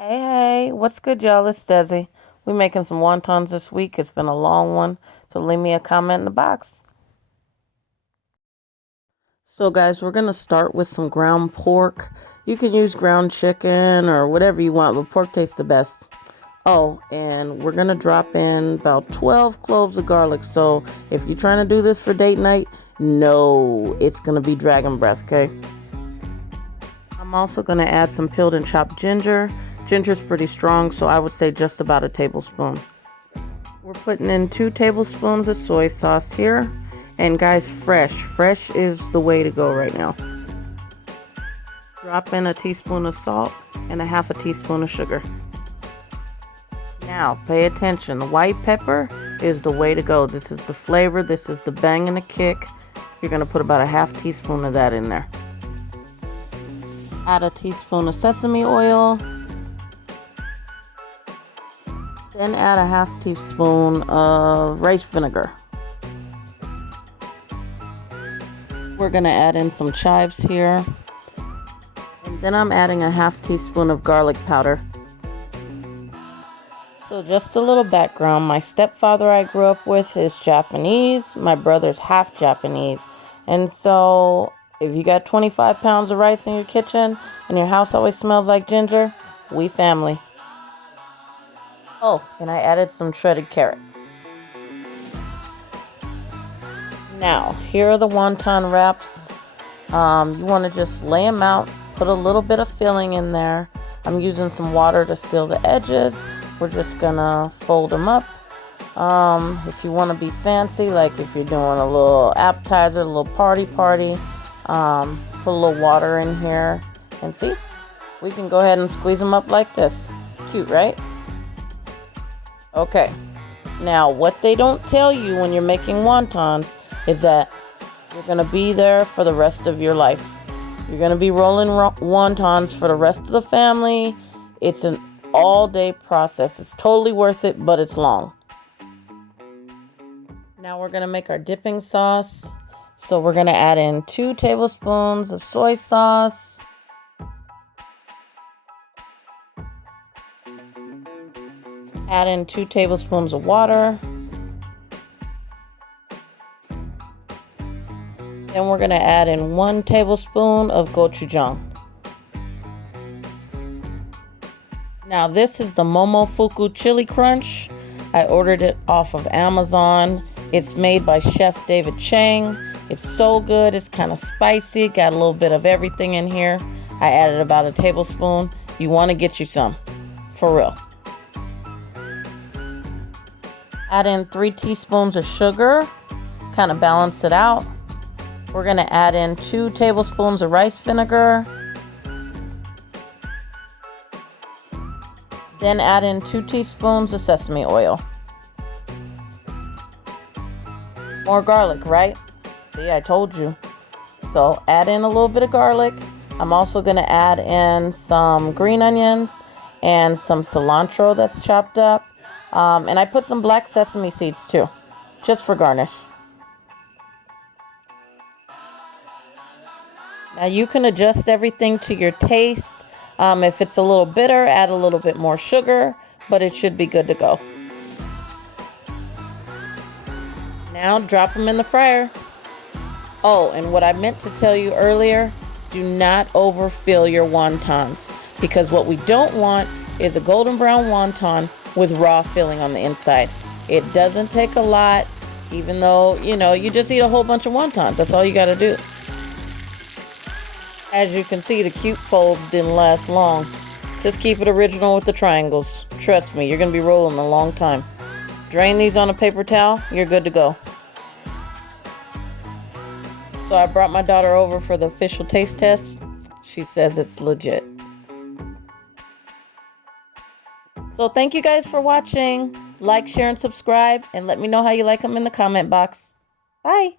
Hey, what's good, y'all? It's Desi. We making some wontons this week. It's been a long one, so leave me a comment in the box. So, guys, we're gonna start with some ground pork. You can use ground chicken or whatever you want, but pork tastes the best. Oh, and we're gonna drop in about 12 cloves of garlic. So, if you're trying to do this for date night, no, it's gonna be dragon breath, okay? I'm also gonna add some peeled and chopped ginger. Ginger's pretty strong, so I would say just about a tablespoon. We're putting in 2 tablespoons of soy sauce here. And guys, fresh is the way to go right now. Drop in a teaspoon of salt and a half a teaspoon of sugar. Now, pay attention. The white pepper is the way to go. This is the flavor. This is the bang and the kick. You're gonna put about a half teaspoon of that in there. Add a teaspoon of sesame oil. Then add a half teaspoon of rice vinegar. We're gonna add in some chives here. And then I'm adding a half teaspoon of garlic powder. So just a little background. My stepfather I grew up with is Japanese. My brother's half Japanese. And so if you got 25 pounds of rice in your kitchen and your house always smells like ginger, we family. Oh, and I added some shredded carrots. Now, here are the wonton wraps. You want to just lay them out, put a little bit of filling in there. I'm using some water to seal the edges. We're just gonna fold them up. If you want to be fancy, like if you're doing a little appetizer, a little party, put a little water in here. And see, we can go ahead and squeeze them up like this. Cute, right? Okay, now what they don't tell you when you're making wontons is that you're going to be there for the rest of your life. You're going to be rolling wontons for the rest of the family. It's an all-day process. It's totally worth it, but it's long. Now we're going to make our dipping sauce. So we're going to add in 2 tablespoons of soy sauce. Add in 2 tablespoons of water. Then we're going to add in 1 tablespoon of gochujang. Now this is the Momofuku Chili Crunch. I ordered it off of Amazon. It's made by Chef David Chang. It's so good. It's kind of spicy. Got a little bit of everything in here. I added about a tablespoon. You want to get you some. For real. Add in 3 teaspoons of sugar. Kind of balance it out. We're going to add in 2 tablespoons of rice vinegar. Then add in 2 teaspoons of sesame oil. More garlic, right? See, I told you. So add in a little bit of garlic. I'm also going to add in some green onions and some cilantro that's chopped up. And I put some black sesame seeds too, just for garnish. Now you can adjust everything to your taste. If it's a little bitter, add a little bit more sugar, but it should be good to go. Now drop them in the fryer. Oh, and what I meant to tell you earlier, do not overfill your wontons, because what we don't want is a golden brown wonton with raw filling on the inside. It doesn't take a lot, even though, you just eat a whole bunch of wontons. That's all you got to do. As you can see, the cute folds didn't last long. Just keep it original with the triangles. Trust me, you're going to be rolling a long time. Drain these on a paper towel. You're good to go. So I brought my daughter over for the official taste test. She says it's legit. So thank you guys for watching. Like, share, and subscribe. And let me know how you like them in the comment box. Bye.